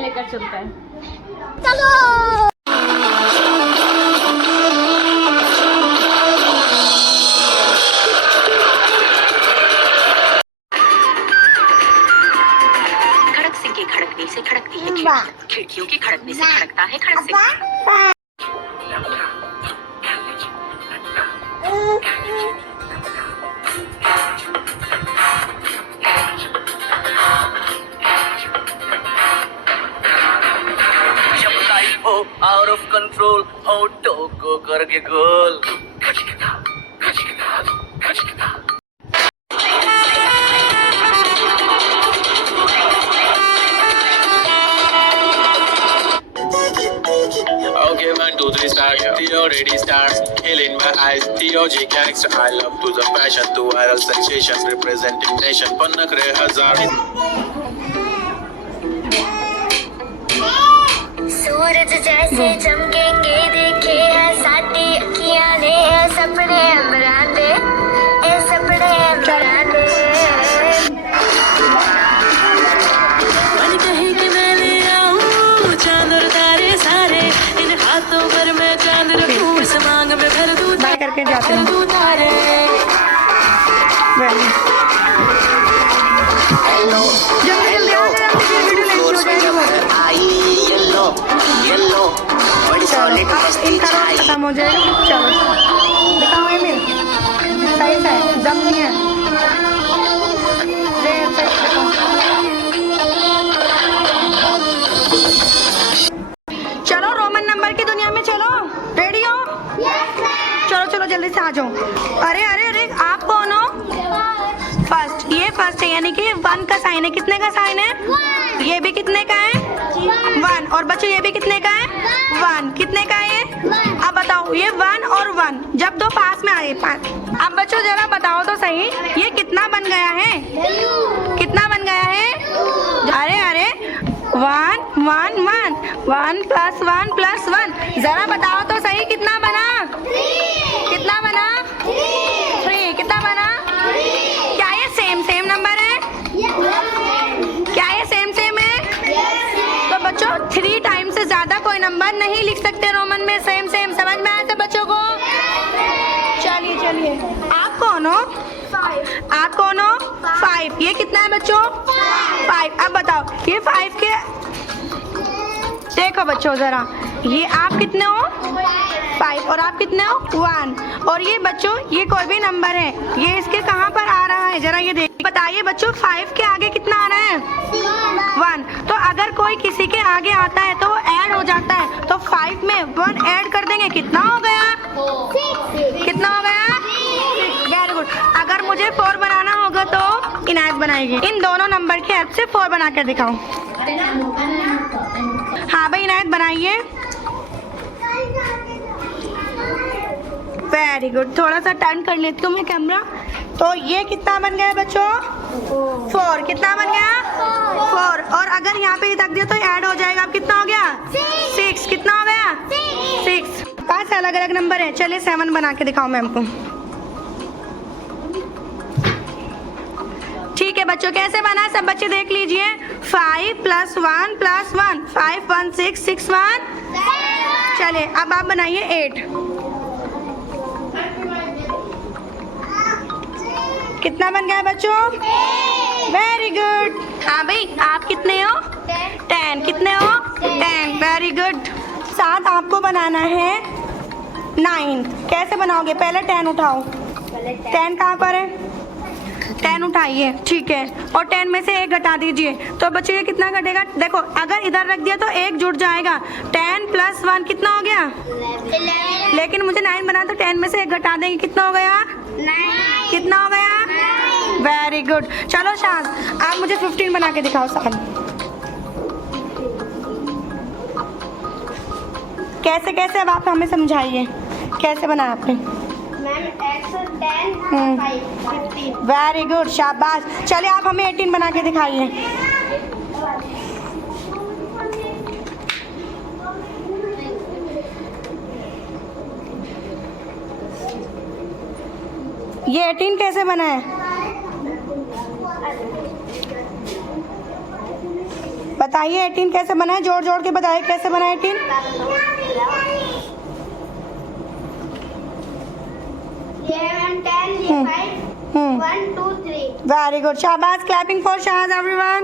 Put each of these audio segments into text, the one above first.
में लेकर चलता है। चलो खड़क सिंह के खड़कने से खड़कती है खिड़कियों के खड़कने से खड़कता है खड़क सिंह। आउट ऑफ कंट्रोल होटो को करके गोल। Okay, 1, 2, 3, start. Theo ready, start. Hell in my eyes. Theo J gangster. I love to the passion, to viral sensation, representing nation. पन्नकरे हजार. सूरज जैसे चमकेंगे देखे है साथी अखियां ने है सपने अमराते ए सपने अमराते मन कहे कि मैं ले आऊं चांद और तारे सारे इन हाथों पर मैं चांद रखूं इस मांग में भर दूं बाय करके जाते हैं। तारे। जल्दी आ जाओ, वीडियो लेट हो जाएगा बहुत। इनका रोज खत्म हो जाएगा। चलो दिखाओ एमिल, सही से दम नहीं है। चलो रोमन नंबर की दुनिया में चलो। रेडी हो? चलो चलो जल्दी से आ जाओ। अरे अरे अरे आप कौन हो? फर्स्ट, ये फर्स्ट है यानी कि 1 का साइन है। कितने का साइन है? ये भी कितने का है? 1। और बच्चों ये भी कितने का है? 1। कितने का है ये? अब बताओ, ये 1 और 1 जब दो पास में आए 5। अब बच्चों जरा बताओ तो सही, ये कितना बन गया है? कितना बन गया है? अरे अरे 1 1 1 1 + 1 + 1 जरा बताओ तो सही कितना बना? कितना बना? 3। कितना बना? क्या ये सेम नंबर है? क्या ये सेम है? तो बच्चों 3 टाइम से ज्यादा कोई नंबर नहीं लिख सकते रोमन में। सेम समझ में आया था बच्चों को? चलिए आप कौन हो? 5। आप कौन हो? 5। ये कितना है बच्चों? 5। अब बताओ ये 5 के देखो बच्चों जरा, ये आप कितने हो? 5। और आप कितने हो? 1। और ये बच्चों ये कोई भी नंबर है, ये इसके कहाँ पर आ रहा है जरा ये देख बताइए बच्चों। 5 के आगे कितना आ रहा है? 1। तो अगर कोई किसी के आगे आता है तो वो ऐड हो जाता है, तो 5 में 1 ऐड कर देंगे, कितना हो गया? 6। कितना हो गया? 6। Very good. अगर मुझे 4 बनाना होगा तो इनायत बनाएगी। इन दोनों नंबर की हेल्प से 4 बना कर दिखाओ। हाँ भाई इनायत बनाइए। Very good. थोड़ा सा टर्न कर लेती हूँ मैं कैमरा। तो ये कितना बन गया बच्चों? 4। कितना बन गया? 4। और अगर यहाँ पे रख दिया तो ऐड हो जाएगा। अब कितना हो गया? 6। कितना हो गया? 6। 5 अलग अलग नंबर है। चलिए 7 बना के दिखाओ मैम को। ठीक है बच्चों, कैसे बना सब बच्चे देख लीजिए। 5 + 1 + 1 5 1 6 6 1। चलिए अब आप बनाइए 8। कितना बन गया बच्चों? Very good. हाँ भाई आप कितने हो? 10। कितने हो? 10। Very good. 7 आपको बनाना है 9। कैसे बनाओगे? पहले 10 उठाओ। 10 कहाँ पर है? 10 उठाइए। ठीक है, और 10 में से 1 घटा दीजिए। तो बच्चों ये कितना घटेगा? देखो अगर इधर रख दिया तो 1 जुड़ जाएगा। 10 + 1 कितना हो गया? 11। लेकिन मुझे 9 बना तो 10 में से 1 घटा देंगे, कितना हो गया? 9। कितना हो गया? 9। Very good. चलो शान आप मुझे 15 बना के दिखाओ। शान कैसे कैसे अब आप हमें समझाइए कैसे बनाया आपने? Ma'am x 10 5 15। वेरी गुड, शाबाश। चलिए आप हमें 18 बना के दिखाइए। ये 18 कैसे बना है बताइए 18 कैसे बना है, जोड़ जोड़ के बताइए कैसे बना है 18। 11, 10, 5, 1, 2, 3. वेरी गुड, शाबाश, क्लैपिंग फॉर शाहज एवरीवन।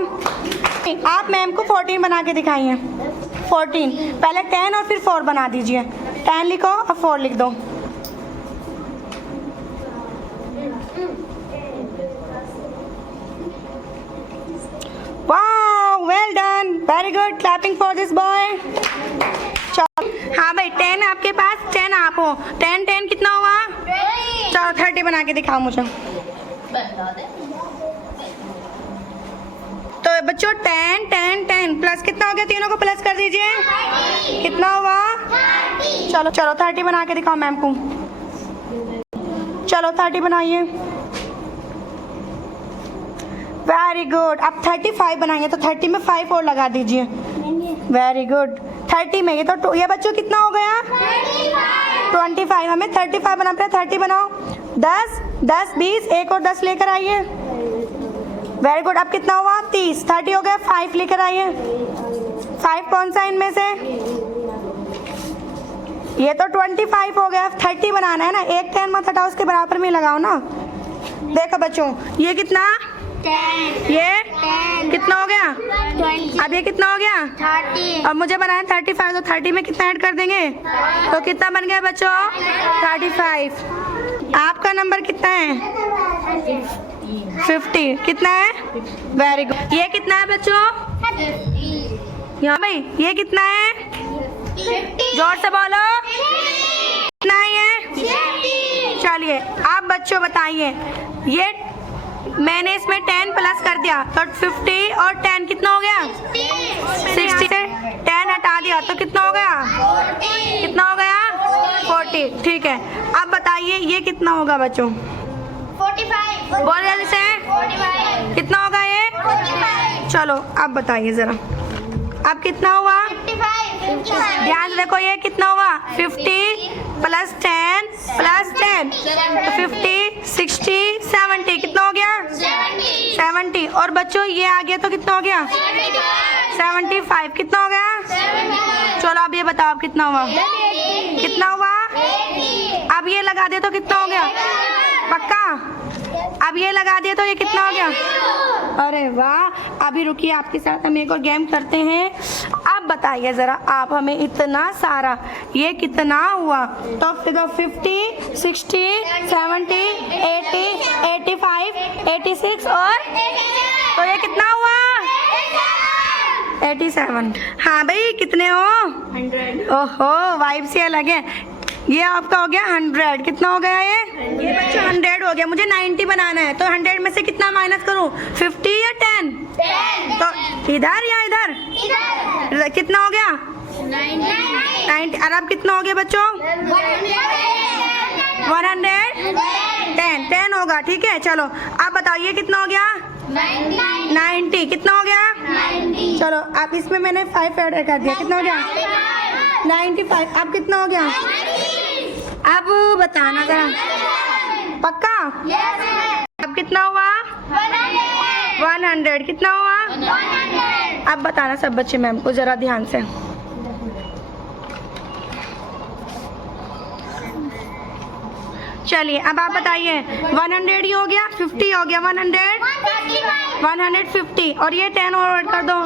आप मैम को 14 बना के दिखाइए। 14 पहले 10 और फिर 4 बना दीजिए। 10 लिखो और 4 लिख दो। Wow, well done, very good, clapping for this boy. हाँ भाई 10 आपके पास, 10 आप हो। 10 10 कितना हुआ? चलो 30 बना के दिखाओ मुझे। तो बच्चों 10 10 10 प्लस कितना हो गया? तीनों को प्लस कर दीजिए। कितना हुआ? चलो चलो 30 बना के दिखाओ मैम को। चलो 30 बनाइए। Very good. अब 35 बनाएंगे तो 30 में 5 और लगा दीजिए। Very good. 30 में ये बच्चों कितना हो गया? 25। हमें 35 बना पड़ा। 30 बनाओ। 10 10 20 एक और 10 लेकर आइए। Very good. अब कितना हुआ? 30। 30 हो गया। 5 लेकर आइए। 5 कौन सा इनमें से? ये तो 25 हो गया। 30 बनाना है ना, एक 10 मत हटाओ, उसके बराबर में लगाओ ना। देखो बच्चों ये कितना? 10. ये 10. कितना हो गया? 20. अब ये कितना हो गया? 30. अब मुझे बनाया 35, तो 30 में कितना ऐड कर देंगे? तो कितना बन गया बच्चों? 35। आपका नंबर कितना है? 50। कितना है? Very good. ये कितना है बच्चों? यहाँ भाई ये कितना है? 50. जोर से बोलो। कितना है ये? चलिए आप बच्चों बताइए, ये मैंने इसमें 10 प्लस कर दिया तो 50 और 10 कितना हो गया? 60 से 10 हटा दिया तो कितना हो गया? कितना हो गया? 40। ठीक है, अब बताइए ये कितना होगा बच्चों? 45. बोल जल्दी से। 45. कितना होगा ये? 45. चलो अब बताइए जरा, अब कितना हुआ? 55. ध्यान से देखो, ये कितना हुआ? 50 प्लस 10 प्लस 10 तो 50 60 70 कितना हो गया? 70। और बच्चों ये आ गया तो कितना हो गया? 75। कितना हो गया? चलो अब ये बताओ अब कितना हुआ? कितना हुआ? अब ये लगा दे तो कितना हो गया? पक्का? अब ये लगा दिया तो ये कितना हो गया? अरे वाह। अभी रुकिए, आपके साथ हम एक और गेम करते हैं। अब बताइए जरा आप हमें, इतना सारा ये कितना हुआ? तो फिर 50 60 70 80 85 86 और तो ये कितना हुआ? 87। हाँ भाई कितने हो? 100। ओहो वाइब से अलग है। ये आपका हो गया 100। कितना हो गया ये बच्चों? 100 हो गया। मुझे 90 बनाना है तो 100 में से कितना माइनस करूं? 50 या 10? तो इधर या इधर? कितना हो गया? 90। और अब कितना हो गया बच्चों? 110 10 होगा। ठीक है, चलो अब बताइए कितना हो गया? 90। कितना हो गया? चलो अब इसमें मैंने 5 ऐड कर दिया। कितना हो गया? 95। अब कितना हो गया? अब बताना जरा, पक्का? अब कितना हुआ? 100। कितना हुआ? अब बताना सब बच्चे मैम को जरा ध्यान से। चलिए अब आप बताइए, 100 ही हो गया, 50 हो गया, 150 और ये 10 और ऐड कर दो,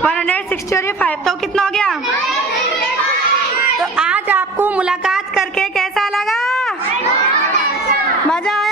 160 और ये 5 तो कितना हो गया? तो आज आपको मुलाकात करके कैसा लगा? मजा आया?